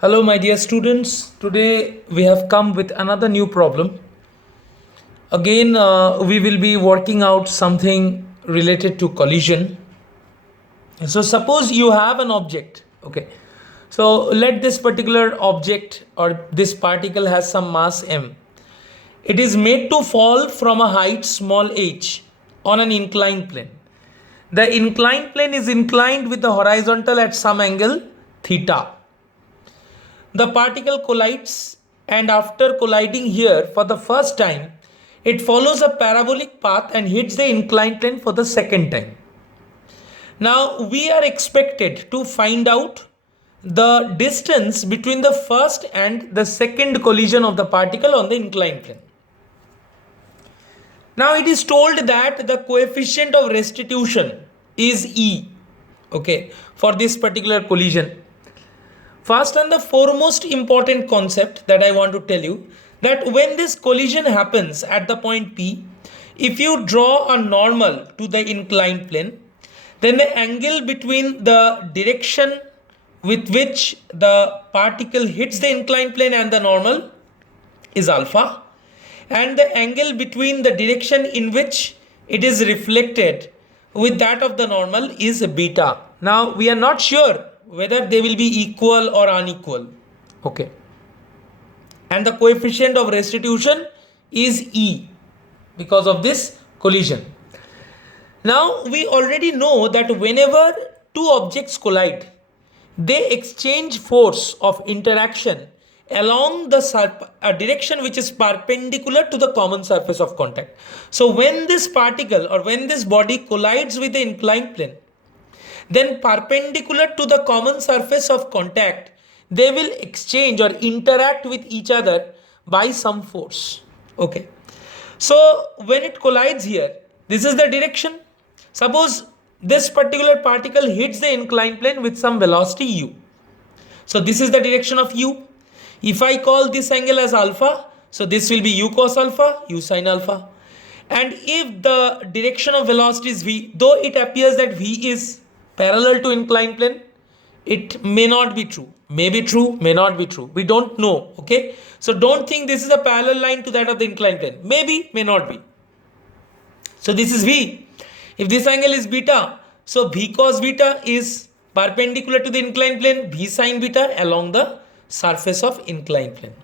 Hello, my dear students. Today we have come with another new problem. Again, we will be working out something related to collision. So, suppose you have an object. Okay. So, let this particular object or this particle has some mass m. It is made to fall from a height small h on an inclined plane. The inclined plane is inclined with the horizontal at some angle theta. The particle collides, and after colliding here for the first time, it follows a parabolic path and hits the inclined plane for the second time. Now we are expected to find out the distance between the first and the second collision of the particle on the inclined plane. Now it is told that the coefficient of restitution is E, okay, for this particular collision. First and the foremost important concept that I want to tell you, that when this collision happens at the point P, if you draw a normal to the inclined plane, then the angle between the direction with which the particle hits the inclined plane and the normal is alpha, and the angle between the direction in which it is reflected with that of the normal is beta. Now we are not sure whether they will be equal or unequal, okay, and the coefficient of restitution is E because of this collision. Now we already know that whenever two objects collide, they exchange force of interaction along the direction which is perpendicular to the common surface of contact. So when this particle or when this body collides with the inclined plane, then perpendicular to the common surface of contact, they will exchange or interact with each other by some force. Okay. So when it collides here, this is the direction. Suppose this particular particle hits the inclined plane with some velocity u. So this is the direction of u. If I call this angle as alpha, so this will be u cos alpha, u sin alpha. And if the direction of velocity is v, though it appears that v is parallel to inclined plane, it may not be true, may be true, may not be true, we don't know, okay. So don't think this is a parallel line to that of the inclined plane, maybe, may not be. So this is v. If this angle is beta, so v cos beta is perpendicular to the inclined plane, v sin beta along the surface of inclined plane.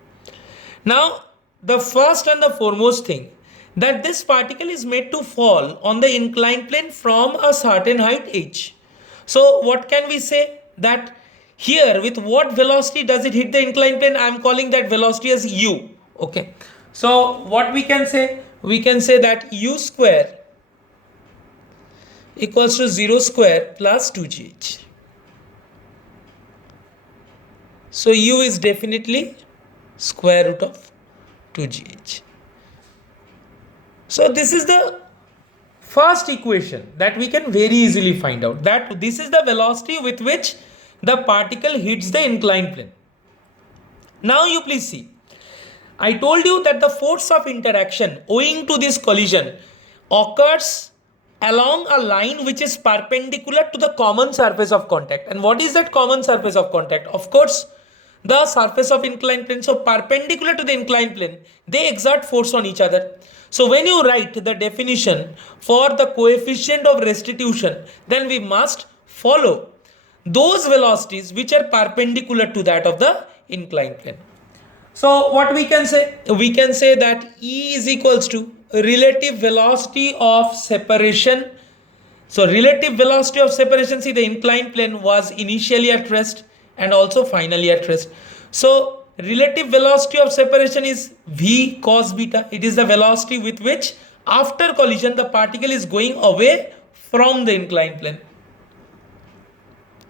Now the first and the foremost thing, that this particle is made to fall on the inclined plane from a certain height h. So what can we say? That here with what velocity does it hit the inclined plane? I am calling that velocity as u. Okay. So what we can say? We can say that u square equals to 0 square plus 2gh. So u is definitely square root of 2gh. So this is the first equation that we can very easily find out, that this is the velocity with which the particle hits the inclined plane. Now you please see, I told you that the force of interaction owing to this collision occurs along a line which is perpendicular to the common surface of contact. And what is that common surface of contact? Of course, the surface of inclined plane. So perpendicular to the inclined plane, they exert force on each other. So when you write the definition for the coefficient of restitution, then we must follow those velocities which are perpendicular to that of the inclined plane. So what we can say? We can say that E is equals to relative velocity of separation. So relative velocity of separation, see, the inclined plane was initially at rest and also finally at rest. So relative velocity of separation is v cos beta. It is the velocity with which after collision the particle is going away from the inclined plane.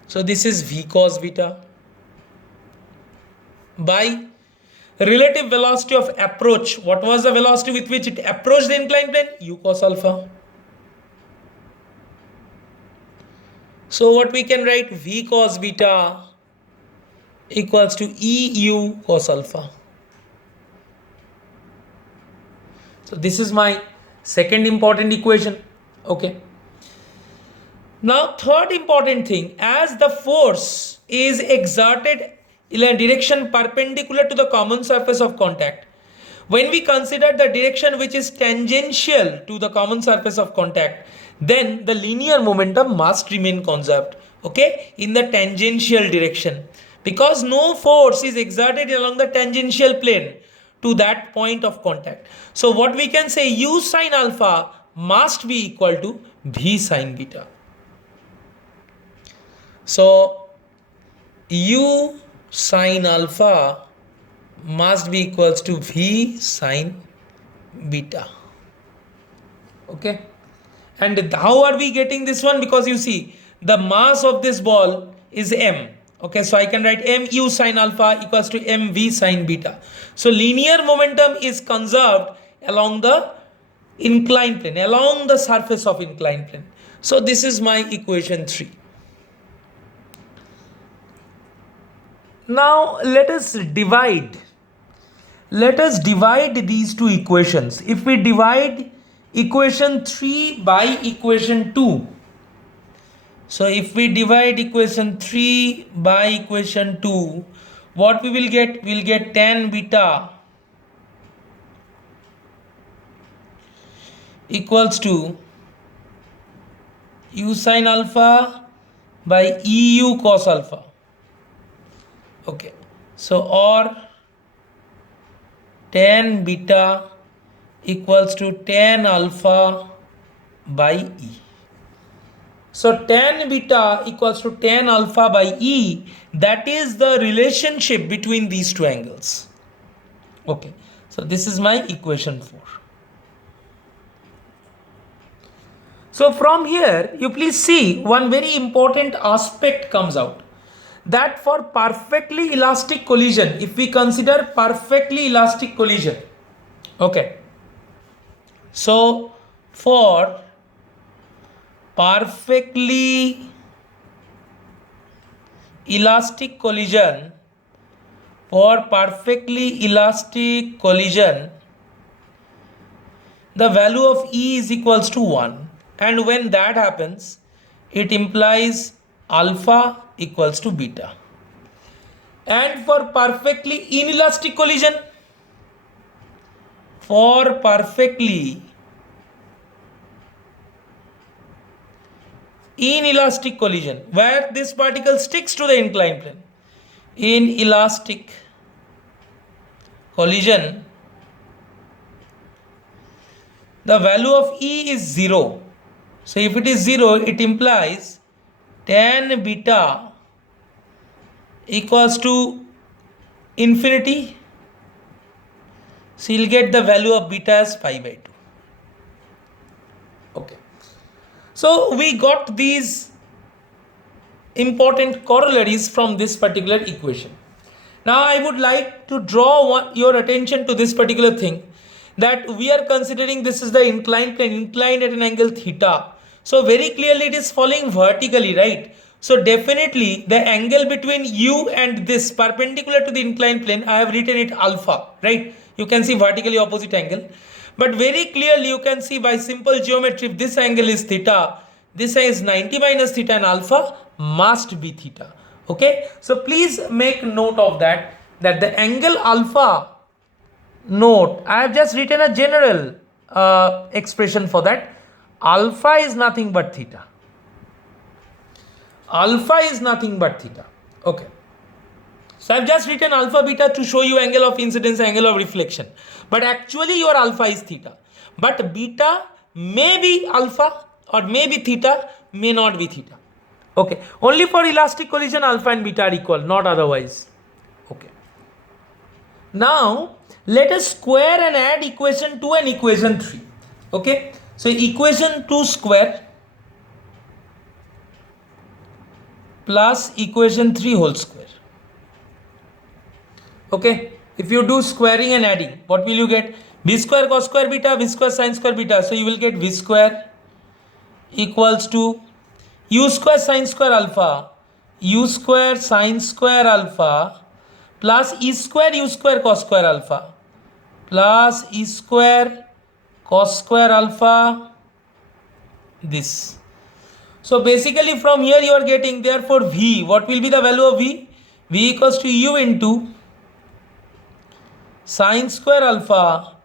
So this is v cos beta by relative velocity of approach. What was the velocity with which it approached the inclined plane? U cos alpha. So what we can write? V cos beta equals to EU cos alpha. So this is my second important equation. Okay. Now third important thing, as the force is exerted in a direction perpendicular to the common surface of contact. When we consider the direction which is tangential to the common surface of contact, then the linear momentum must remain conserved, okay, in the tangential direction, because no force is exerted along the tangential plane to that point of contact. So what we can say, u sine alpha must be equal to v sine beta. So u sine alpha must be equals to v sine beta. Okay, and how are we getting this one? Because you see the mass of this ball is m. Okay, so I can write m u sine alpha equals to m v sine beta. So linear momentum is conserved along the inclined plane, along the surface of inclined plane. So this is my equation 3. Now let us divide these two equations. If we divide equation 3 by equation 2, so if we divide equation 3 by equation 2, what we will get? We'll get tan beta equals to u sine alpha by eu cos alpha. Okay, so or tan beta equals to tan alpha by E. So tan beta equals to tan alpha by E, that is the relationship between these two angles. Okay, so this is my equation 4. So from here, you please see one very important aspect comes out, that for perfectly elastic collision, if we consider perfectly elastic collision, okay, so for perfectly elastic collision, the value of E is equals to 1, and when that happens, it implies alpha equals to beta. And for perfectly inelastic collision, where this particle sticks to the inclined plane, inelastic collision, the value of E is 0. So if it is 0, it implies tan beta equals to infinity. So you'll get the value of beta as pi by 2. Okay. So we got these important corollaries from this particular equation. Now I would like to draw your attention to this particular thing, that we are considering this is the inclined plane, inclined at an angle theta. So very clearly it is falling vertically, right? So definitely the angle between u and this perpendicular to the inclined plane, I have written it alpha, right? You can see vertically opposite angle. But very clearly you can see by simple geometry, if this angle is theta, this is 90 minus theta, and alpha must be theta. Okay, so please make note of that the angle alpha, note, I have just written a general expression for that. Alpha is nothing but theta. Okay, so I have just written alpha beta to show you angle of incidence, angle of reflection, but actually your alpha is theta, but beta may be alpha or may be theta, may not be theta. Okay, only for elastic collision alpha and beta are equal, not otherwise. Okay, now let us square and add equation 2 and equation 3. Okay, so equation 2 square plus equation 3 whole square. Okay, if you do squaring and adding, what will you get? V square cos square beta, V square sin square beta. So you will get V square equals to u square sin square alpha, u square sin square alpha plus e square u square cos square alpha plus e square cos square alpha, this. So basically from here you are getting, therefore V, what will be the value of V? V equals to U into sine square alpha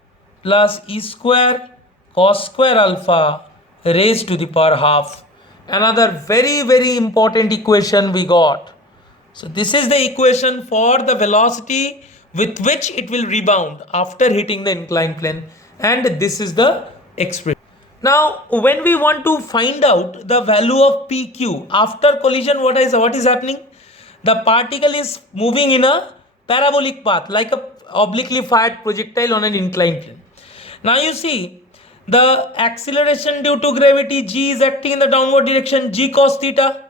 plus E square cos square alpha raised to the power half. Another very important equation we got. So this is the equation for the velocity with which it will rebound after hitting the inclined plane, and this is the expression. Now when we want to find out the value of PQ after collision, what is happening? The particle is moving in a parabolic path like a obliquely fired projectile on an inclined plane. Now you see the acceleration due to gravity G is acting in the downward direction. G cos theta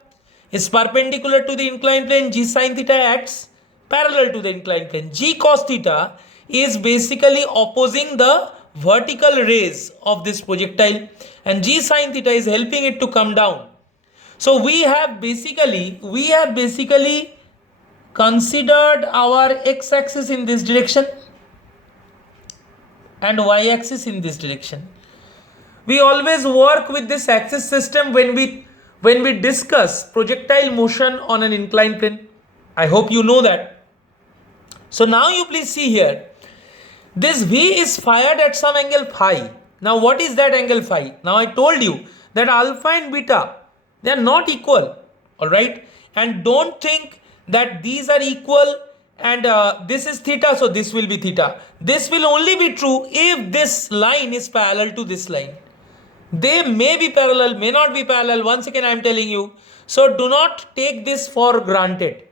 is perpendicular to the inclined plane. G sin theta acts parallel to the inclined plane. G cos theta is basically opposing the vertical rays of this projectile, and G sin theta is helping it to come down. So we have basically considered our x-axis in this direction and y-axis in this direction. We always work with this axis system when we discuss projectile motion on an inclined plane. I hope you know that. So now you please see here, this V is fired at some angle phi. Now what is that angle phi? Now I told you that alpha and beta, they are not equal, alright? And don't think that these are equal and this is theta, so this will be theta. This will only be true if this line is parallel to this line. They may be parallel, may not be parallel. Once again I am telling you. So do not take this for granted.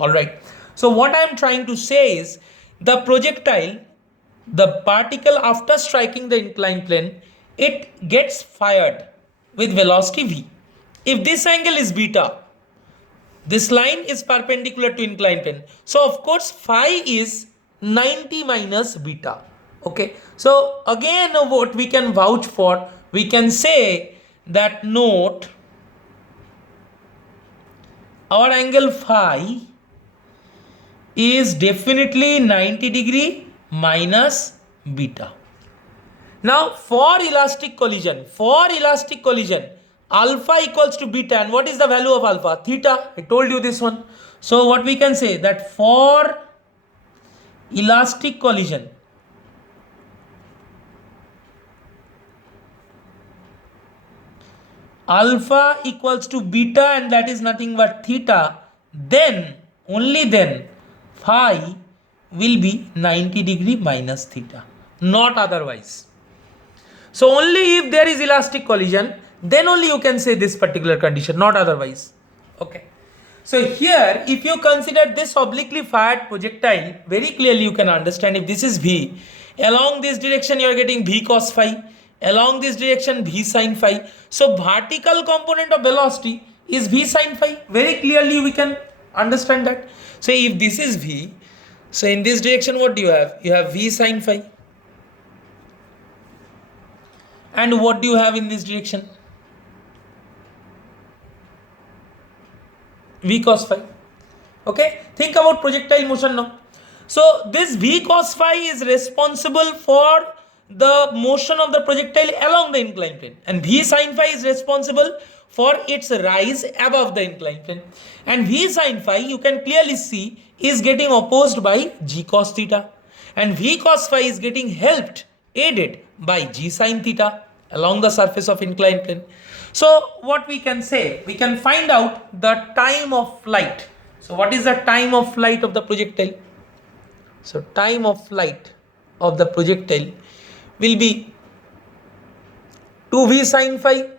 Alright. So what I am trying to say is the projectile, the particle after striking the inclined plane, it gets fired with velocity v. If this angle is beta, this line is perpendicular to inclined plane. So of course phi is 90 minus beta. Okay. So again what we can vouch for, we can say that note our angle phi is definitely 90 degree minus beta. Now for elastic collision, alpha equals to beta, and what is the value of alpha? Theta. I told you this one. So what we can say that for elastic collision, alpha equals to beta, and that is nothing but theta, then only then phi will be 90 degree minus theta, not otherwise. So only if there is elastic collision, then only you can say this particular condition, not otherwise. Okay. So here if you consider this obliquely fired projectile, very clearly you can understand if this is V, along this direction you are getting V cos phi, along this direction V sin phi. So vertical component of velocity is V sin phi. Very clearly we can understand that. So if this is V, so in this direction what do you have? You have V sin phi. And what do you have in this direction? V cos phi. Okay, think about projectile motion now. So this V cos phi is responsible for the motion of the projectile along the inclined plane, and V sin phi is responsible for its rise above the inclined plane. And V sin phi, you can clearly see, is getting opposed by G cos theta, and V cos phi is getting aided by G sin theta along the surface of inclined plane. So what we can say, we can find out the time of flight. So what is the time of flight of the projectile? So time of flight of the projectile will be 2V sin phi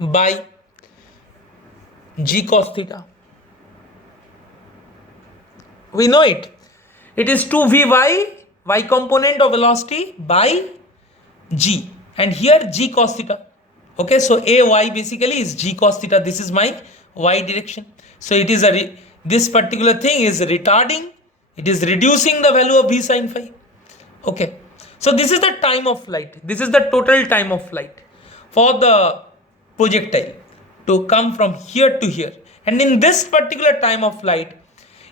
by G cos theta. We know it. It is 2Vy, y component of velocity, by G, and here G cos theta. Okay, so AY basically is G cos theta. This is my y direction. So it is this particular thing is retarding, it is reducing the value of V sin phi. Okay, so this is the time of flight. This is the total time of flight for the projectile to come from here to here. And in this particular time of flight,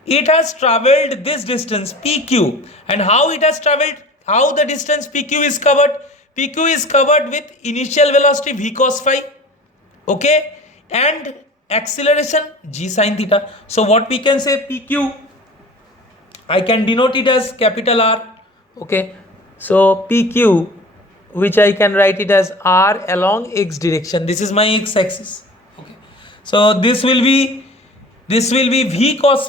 it has traveled this distance PQ. And how it has traveled, how the distance PQ is covered? PQ is covered with initial velocity V cos phi. Okay, and acceleration g sine theta. So what we can say, PQ, I can denote it as capital R. Okay, so PQ, which I can write it as R along x direction. This is my x axis. Okay, so this will be V cos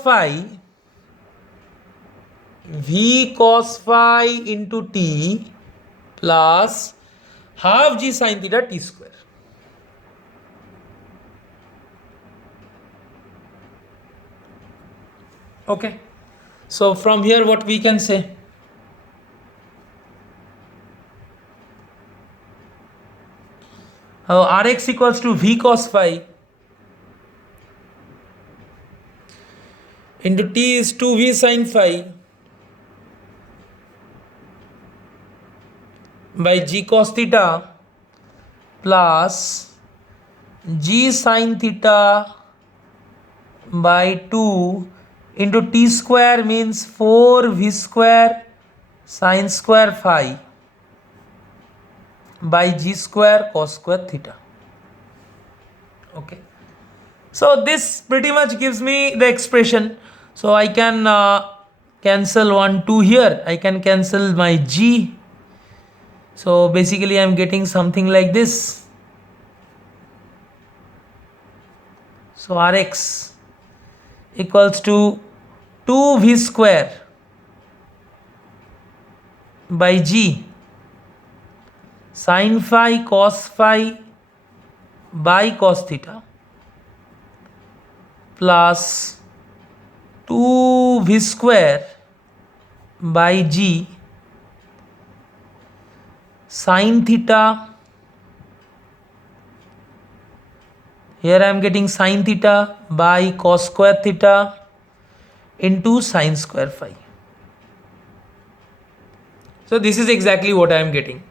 phi into t plus half g sine theta t square. Okay, so from here what we can say, Rx equals to V cos phi into t is 2V sin phi by g cos theta plus g sin theta by 2 into t square means 4V square sin square phi by g square cos square theta. Okay, so this pretty much gives me the expression. So I can cancel 1 2 here, I can cancel my g. So basically I am getting something like this. So Rx equals to 2V square by g sin phi cos phi by cos theta plus 2V square by g sin theta. Here I am getting sin theta by cos square theta into sin square phi. So this is exactly what I am getting.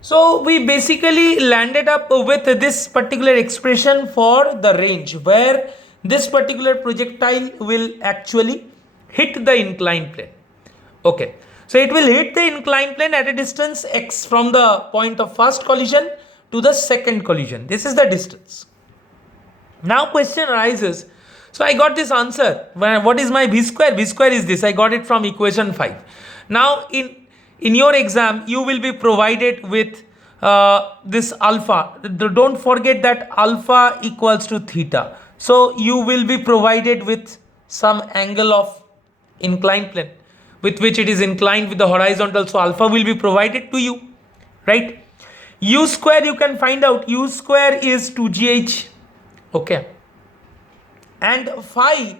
So we basically landed up with this particular expression for the range where this particular projectile will actually hit the inclined plane. Okay, so it will hit the inclined plane at a distance x from the point of first collision to the second collision. This is the distance. Now question arises, so I got this answer. What is my v square? V square is this, I got it from equation 5. Now in your exam you will be provided with this alpha. Don't forget that alpha equals to theta. So you will be provided with some angle of inclined plane with which it is inclined with the horizontal. So alpha will be provided to you, right? U square you can find out. U square is 2gh. Okay. And phi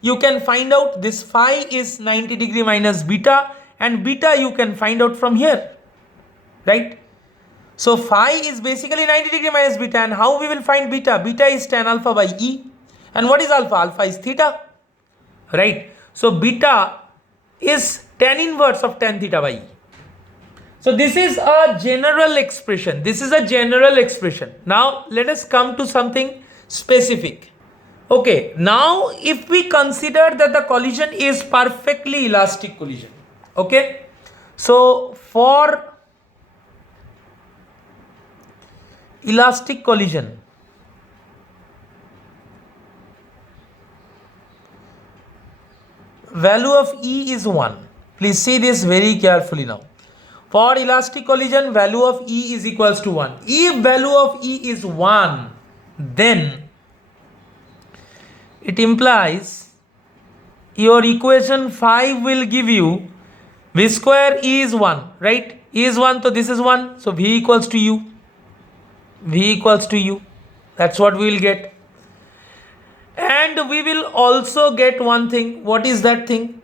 you can find out. This phi is 90 degree minus beta, and beta you can find out from here, right? So phi is basically 90 degree minus beta, and how we will find beta? Beta is tan alpha by E. And what is alpha? Alpha is theta, right? So beta is tan inverse of tan theta by E. So this is a general expression. This is a general expression. Now let us come to something specific. Okay, now if we consider that the collision is perfectly elastic collision, okay, so for elastic collision, value of E is 1. Please see this very carefully now. For elastic collision, value of E is equals to 1. If value of E is 1, then it implies your equation 5 will give you V square E is 1, right? E is 1, so this is 1. So V equals to U. V equals to U. That's what we will get. And we will also get one thing. What is that thing?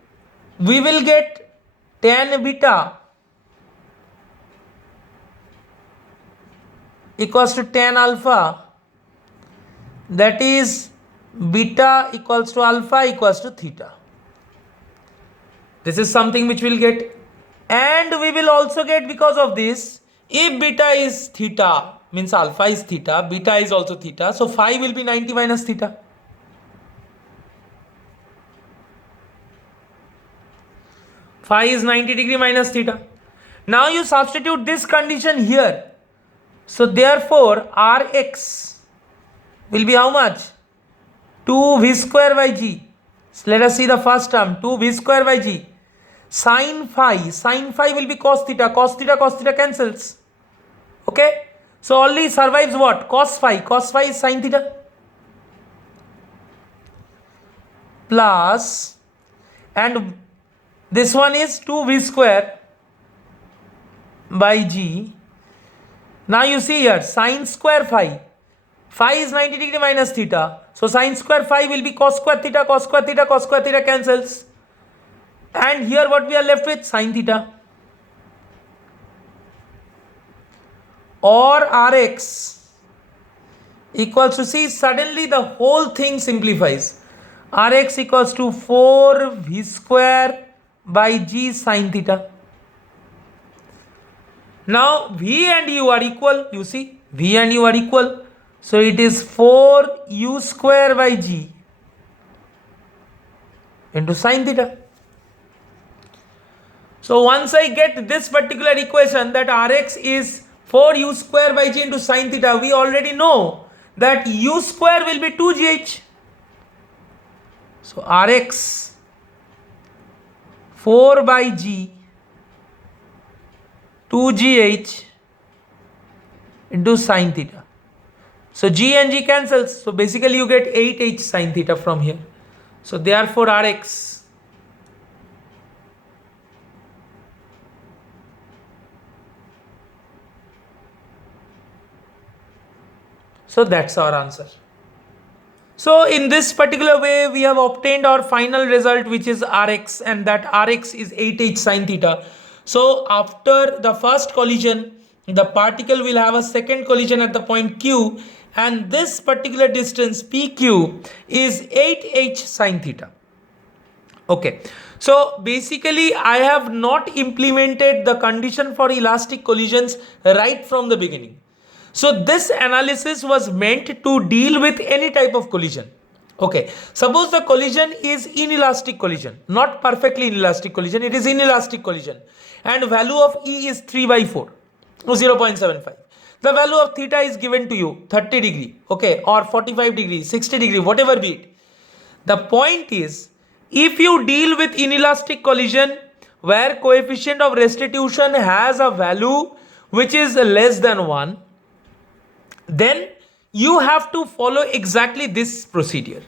We will get tan beta equals to tan alpha. That is beta equals to alpha equals to theta. This is something which we'll get. And we will also get, because of this, if beta is theta, means alpha is theta, beta is also theta, so phi will be 90 minus theta. Phi is 90 degree minus theta. Now you substitute this condition here. So therefore Rx will be how much? 2 v square by g. So let us see the first term, 2 v square by g. Sin phi will be cos theta cancels. Okay, so only survives what? Cos phi is sin theta. Plus, and this one is 2 v square by g. Now you see here, sin square phi is 90 degree minus theta. So sin square phi will be cos square theta cancels. And here what we are left with? Sin theta. Or Rx equals to, see, suddenly the whole thing simplifies. Rx equals to 4 v square by g sin theta. Now v and u are equal, you see, v and u are equal. So it is 4 u square by g into sin theta. So once I get this particular equation that Rx is 4 u square by g into sin theta, we already know that u square will be 2gh. So Rx 4 by g 2gh into sin theta. So g and g cancels. So basically you get 8h sin theta from here. So therefore Rx so that's our answer. So in this particular way, we have obtained our final result, which is Rx, and that Rx is 8h sin theta. So after the first collision, the particle will have a second collision at the point Q, and this particular distance PQ is 8h sin theta. Okay, so basically I have not implemented the condition for elastic collisions right from the beginning. So this analysis was meant to deal with any type of collision. Okay, suppose the collision is inelastic collision, not perfectly inelastic collision, it is inelastic collision, and value of E is 3 by 4, 0.75. The value of theta is given to you, 30 degree, okay, or 45 degree, 60 degree, whatever be it. The point is, if you deal with inelastic collision where coefficient of restitution has a value which is less than 1, then you have to follow exactly this procedure.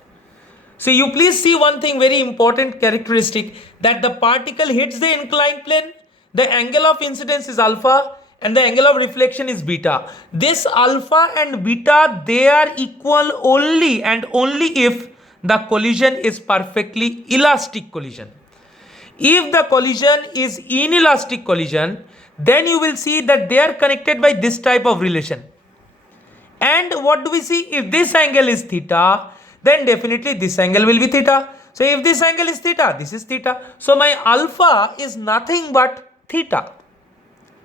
So you please see one thing, very important characteristic, that the particle hits the inclined plane, the angle of incidence is alpha and the angle of reflection is beta. This alpha and beta, they are equal only and only if the collision is perfectly elastic collision. If the collision is inelastic collision, then you will see that they are connected by this type of relation. And what do we see? If this angle is theta, then definitely this angle will be theta. So if this angle is theta, this is theta. So my alpha is nothing but theta.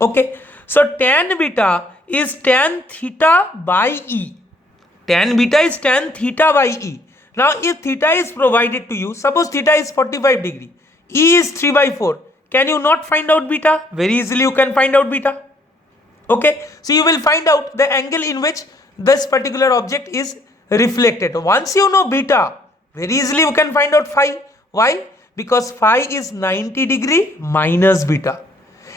Okay. So tan beta is tan theta by E. Tan beta is tan theta by E. Now if theta is provided to you, suppose theta is 45 degree, E is 3 by 4. Can you not find out beta? Very easily you can find out beta. Okay. So you will find out the angle in which this particular object is reflected. Once you know beta, very easily you can find out phi. Why? Because phi is 90 degree minus beta.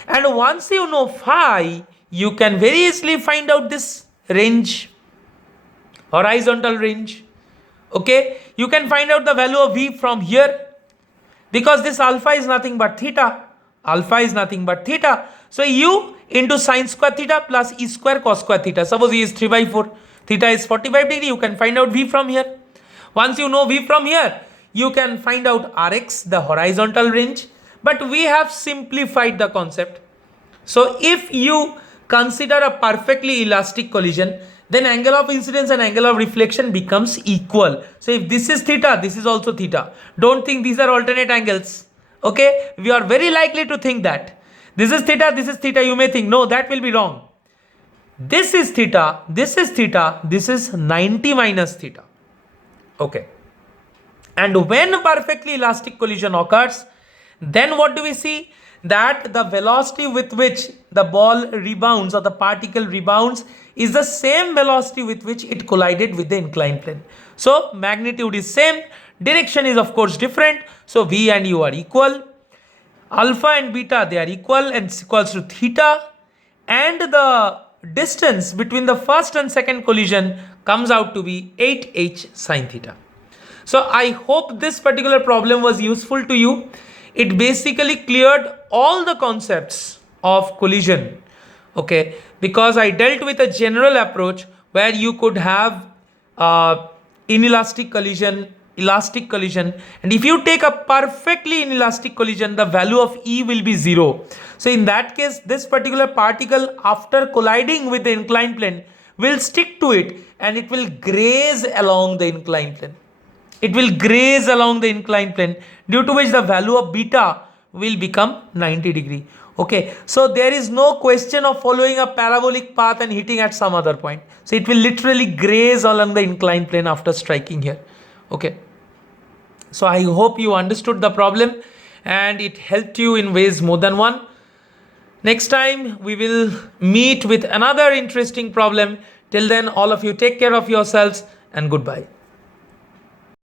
And once you know phi, you can very easily find out this range, horizontal range. Okay, you can find out the value of V from here, because this alpha is nothing but theta. Alpha is nothing but theta. So U into sin square theta plus E square cos square theta. Suppose E is 3 by 4. Theta is 45 degree. You can find out V from here. Once you know V from here, you can find out Rx, the horizontal range. But we have simplified the concept. So if you consider a perfectly elastic collision, then angle of incidence and angle of reflection becomes equal. So if this is theta, this is also theta. Don't think these are alternate angles. Okay, we are very likely to think that this is theta, you may think, no, that will be wrong. This is theta, this is theta, this is 90 minus theta. Okay. And when perfectly elastic collision occurs, then what do we see? that the velocity with which the ball rebounds or the particle rebounds is the same velocity with which it collided with the inclined plane. So magnitude is same, direction is of course different, so V and U are equal. Alpha and beta, they are equal and equals to theta, and the distance between the first and second collision comes out to be 8h sine theta. So I hope this particular problem was useful to you. It basically cleared all the concepts of collision, okay, because I dealt with a general approach where you could have inelastic collision, elastic collision, and if you take a perfectly inelastic collision, the value of E will be 0. So in that case, this particular particle, after colliding with the inclined plane, will stick to it and it will graze along the inclined plane. It will graze along the inclined plane, due to which the value of beta will become 90 degree. Okay, so there is no question of following a parabolic path and hitting at some other point. So it will literally graze along the inclined plane after striking here. Okay, so I hope you understood the problem and it helped you in ways more than one. Next time we will meet with another interesting problem. Till then, all of you take care of yourselves and goodbye.